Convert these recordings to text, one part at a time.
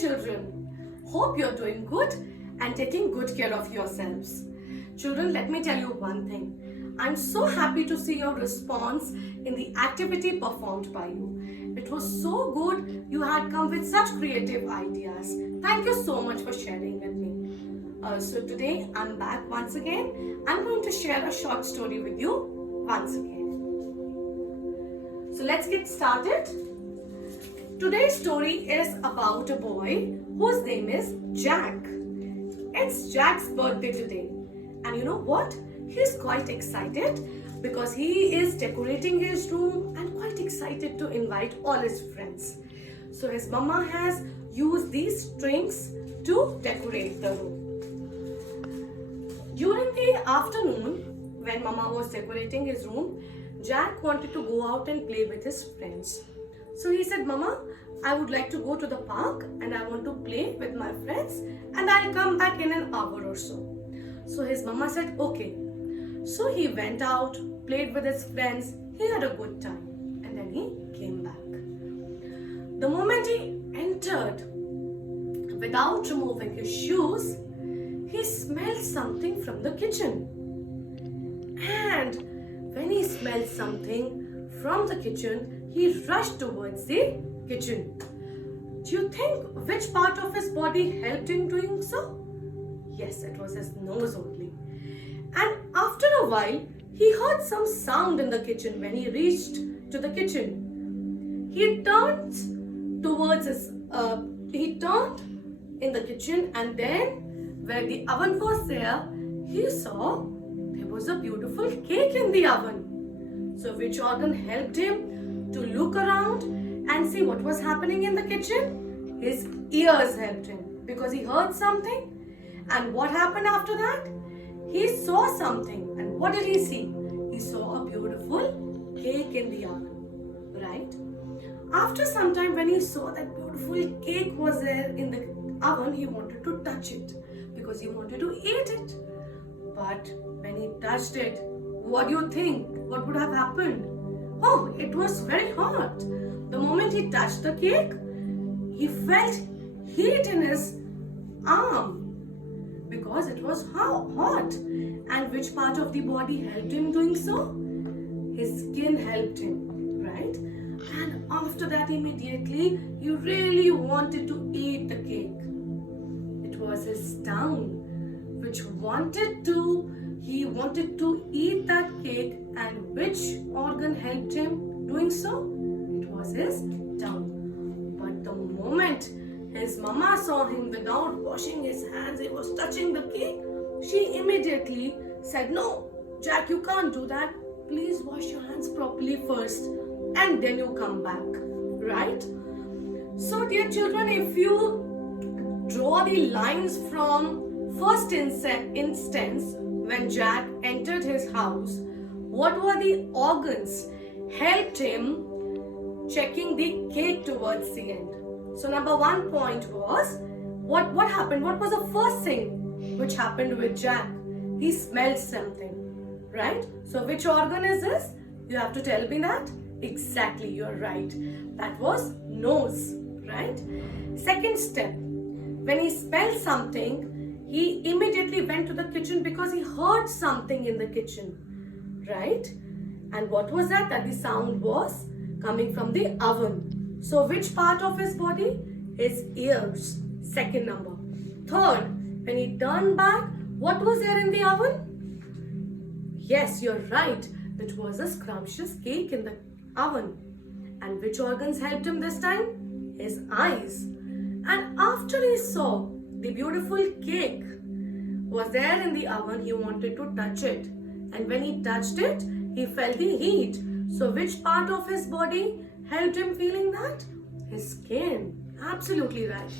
children. Hope you're doing good and taking good care of yourselves. Children, let me tell you one thing. I'm so happy to see your response in the activity performed by you. It was so good. You had come with such creative ideas. Thank you so much for sharing with me. So today I'm back once again. I'm going to share a short story with you once again. So let's get started. Today's story is about a boy whose name is Jack. It's Jack's birthday today. And you know what? He's quite excited because he is decorating his room and quite excited to invite all his friends. So his mama has used these strings to decorate the room. During the afternoon, when mama was decorating his room, Jack wanted to go out and play with his friends. So he said, Mama, I would like to go to the park and I want to play with my friends and I'll come back in an hour or so. So his mama said, okay. So he went out, played with his friends, he had a good time and then he came back. The moment he entered, without removing his shoes, he smelled something from the kitchen. And when he smelled something from the kitchen, he rushed towards the kitchen. Do you think which part of his body helped in doing so? Yes, it was his nose only. And after a while, he heard some sound in the kitchen. When he reached to the kitchen, he turned in the kitchen, and then where the oven was there, he saw there was a beautiful cake in the oven. So which organ helped him to look around and see what was happening in the kitchen? His ears helped him because he heard something. And what happened after that? He saw something. And what did he see? He saw a beautiful cake in the oven, right? After some time, when he saw that beautiful cake was there in the oven, he wanted to touch it because he wanted to eat it. But when he touched it, what do you think? What would have happened? Oh, it was very hot. The moment he touched the cake, he felt heat in his arm because it was hot. And which part of the body helped him doing so? His skin helped him, right? And after that, immediately, he really wanted to eat the cake. It was his tongue which he wanted to eat that cake, and which organ helped him doing so? It was his tongue. But the moment his mama saw him without washing his hands, he was touching the cake, she immediately said, no, Jack, you can't do that. Please wash your hands properly first and then you come back, right? So dear children, if you draw the lines from first instance when Jack entered his house, what were the organs helped him checking the cake towards the end? So number 1 point was, what happened? What was the first thing which happened with Jack? He smelled something, right? So which organ is this? You have to tell me that. Exactly, you're right. That was nose, right? Second step, when he smelled something, he immediately went to the kitchen because he heard something in the kitchen, right? And what was that? That the sound was coming from the oven. So which part of his body? His ears. Second number. Third, when he turned back, what was there in the oven? Yes, you're right. It was a scrumptious cake in the oven. And which organs helped him this time? His eyes. And after he saw the beautiful cake was there in the oven, he wanted to touch it. And when he touched it, he felt the heat. So which part of his body helped him feeling that? His skin. Absolutely right.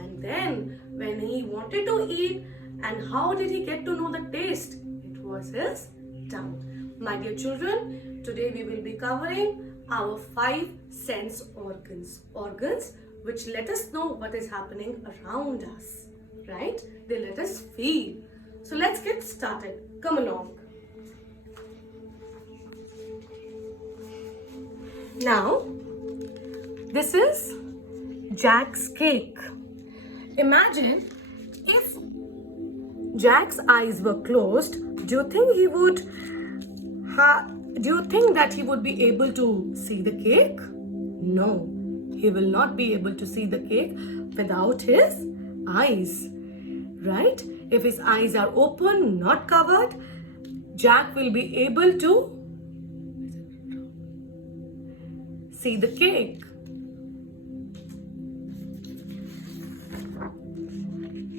And then when he wanted to eat, and how did he get to know the taste? It was his tongue. My dear children, today we will be covering our 5 sense organs. Organs which let us know what is happening around us, right? They let us feel. So let's get started. Come along. Now, this is Jack's cake. Imagine if Jack's eyes were closed, do you think that he would be able to see the cake? No, he will not be able to see the cake without his eyes, right? If his eyes are open, not covered, Jack will be able to see the cake.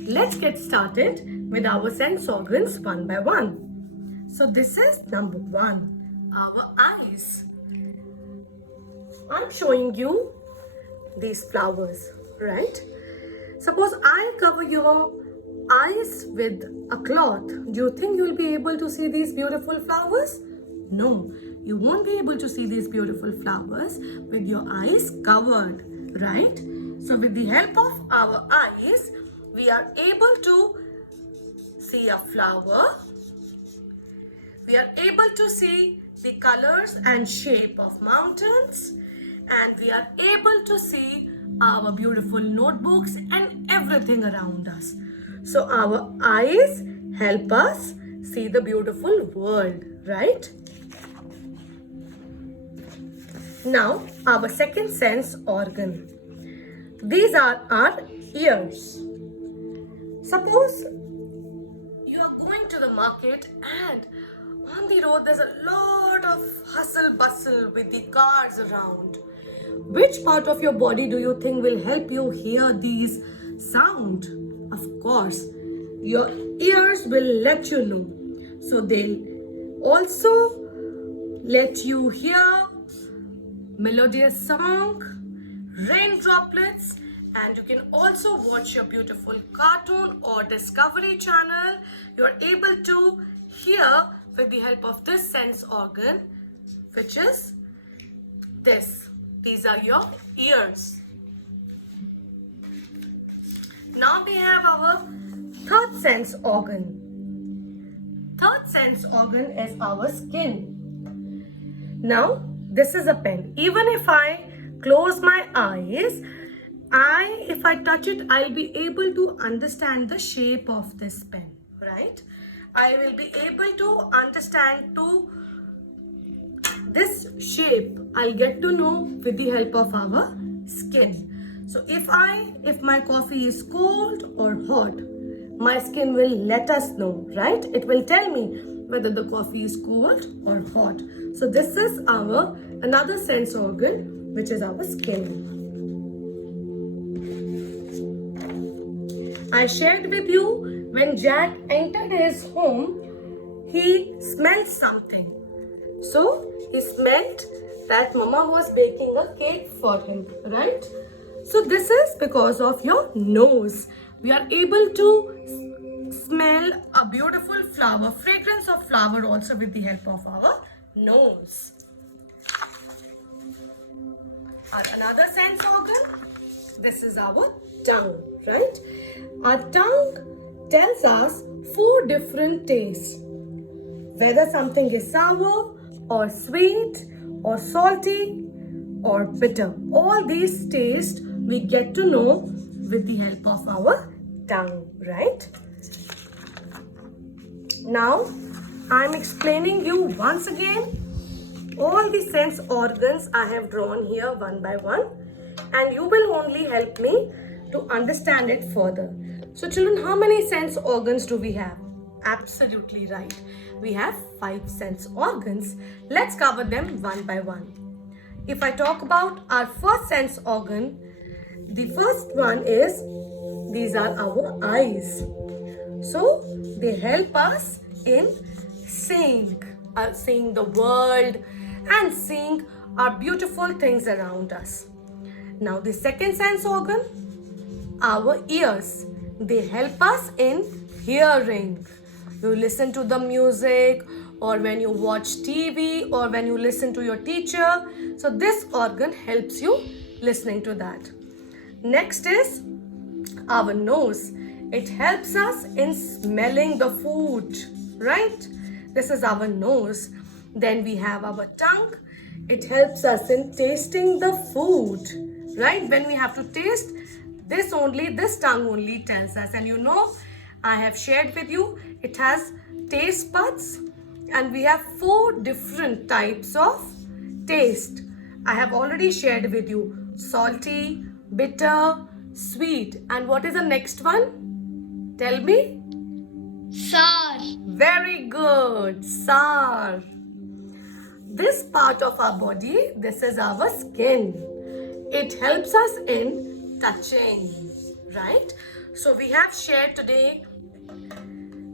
Let's get started with our sense organs one by one. So this is number one, our eyes. I'm showing you these flowers, right? Suppose I cover your eyes with a cloth. Do you think you'll be able to see these beautiful flowers? No, you won't be able to see these beautiful flowers with your eyes covered, right? So with the help of our eyes, we are able to see a flower. We are able to see the colors and shape of mountains, and we are able to see our beautiful notebooks and everything around us. So our eyes help us see the beautiful world, right? Now our second sense organ. These are our ears. Suppose you are going to the market and on the road there's a lot of hustle bustle with the cars around. Which part of your body do you think will help you hear these sound? Of course, your ears will let you know. So they'll also let you hear melodious song, rain droplets, and you can also watch your beautiful cartoon or Discovery Channel. You're able to hear with the help of this sense organ, which is this. These are your ears. Now we have our third sense organ. Third sense organ is our skin. Now this is a pen. Even if I close my eyes, if I touch it, I'll be able to understand the shape of this pen, right? I will be able to understand this shape. I'll get to know with the help of our skin. So if my coffee is cold or hot, my skin will let us know, right? It will tell me whether the coffee is cold or hot. So this is our another sense organ, which is our skin. I shared with you when Jack entered his home, he smelled something. So he smelled that Mama was baking a cake for him, right? So this is because of your nose. We are able to smell a beautiful flower, fragrance of flower also with the help of our nose. Another sense organ, this is our tongue, right? Our tongue tells us 4 different tastes. Whether something is sour or sweet or salty or bitter. All these tastes we get to know with the help of our tongue, right? Now, I'm explaining you once again all the sense organs I have drawn here one by one, and you will only help me to understand it further. So children, how many sense organs do we have? Absolutely right. We have 5 sense organs. Let's cover them one by one. If I talk about our first sense organ, the first one is, these are our eyes. So they help us in seeing the world and seeing our beautiful things around us. Now the second sense organ, our ears. They help us in hearing. You listen to the music, or when you watch TV, or when you listen to your teacher. So this organ helps you listening to that. Next is our nose. It helps us in smelling the food, right? This is our nose. Then we have our tongue. It helps us in tasting the food, right? When we have to taste, this tongue only tells us. And you know, I have shared with you, it has taste buds, and we have 4 different types of taste. I have already shared with you salty, bitter, sweet, and what is the next one? Tell me. Sour. Very good, sour. This part of our body, this is our skin. It helps us in touching, right? So we have shared today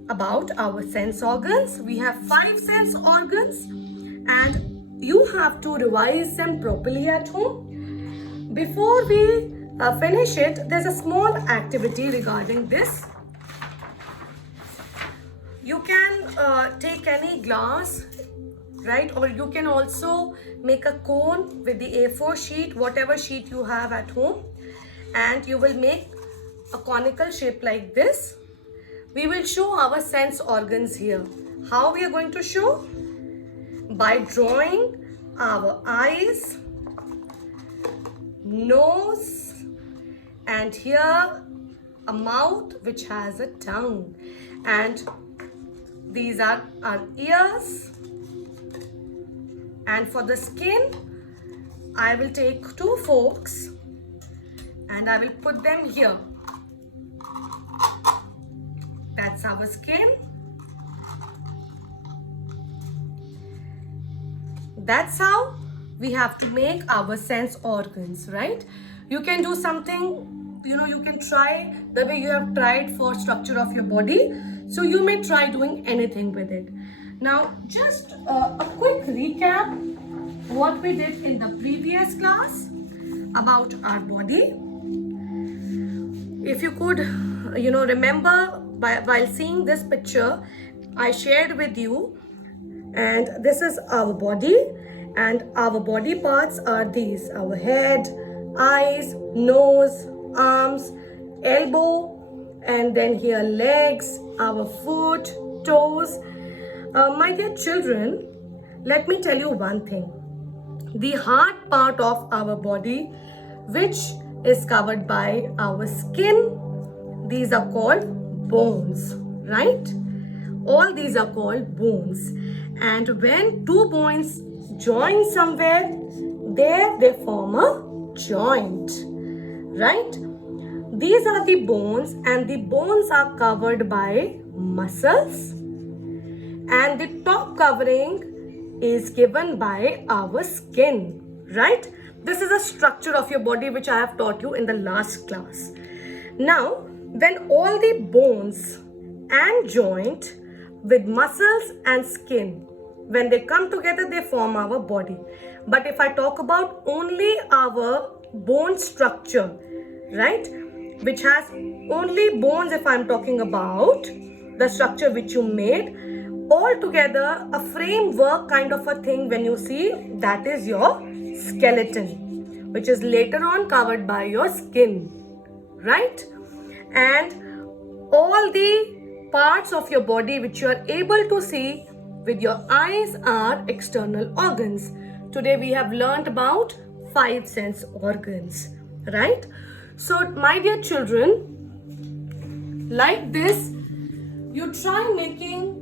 about our sense organs. We have 5 sense organs, and you have to revise them properly at home. Before we finish it, there's a small activity regarding this. You can take any glass, right? Or you can also make a cone with the A4 sheet, whatever sheet you have at home, and you will make a conical shape like this. We will show our sense organs here. How we are going to show? By drawing our eyes, nose, and here a mouth which has a tongue, and these are our ears. And for the skin, I will take 2 forks and I will put them here. That's our skin. That's how we have to make our sense organs, right? You can do something, you can try the way you have tried for structure of your body. So you may try doing anything with it. Now, just a quick recap what we did in the previous class about our body. If you could, remember while seeing this picture, I shared with you, and this is our body, and our body parts are these: our head, eyes, nose, arms, elbow, and then here legs, our foot, toes. My dear children, let me tell you one thing. The hard part of our body, which is covered by our skin, these are called bones, right? All these are called bones. And when 2 bones join somewhere, there they form a joint, right? These are the bones, and the bones are covered by muscles, and the top covering is given by our skin, right? This is a structure of your body which I have taught you in the last class. Now, when all the bones and joint with muscles and skin, when they come together, they form our body. But if I talk about only our bone structure, right, which has only bones, if I'm talking about the structure which you made, all together a framework kind of a thing, when you see, that is your skeleton, which is later on covered by your skin, right? And all the parts of your body which you are able to see with your eyes are external organs. Today we have learnt about 5 sense organs, right? So my dear children, like this, you try making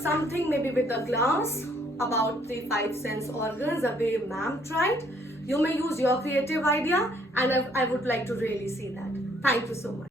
something maybe with a glass about the 5 sense organs, the way ma'am tried. You may use your creative idea, and I would like to really see that. Thank you so much.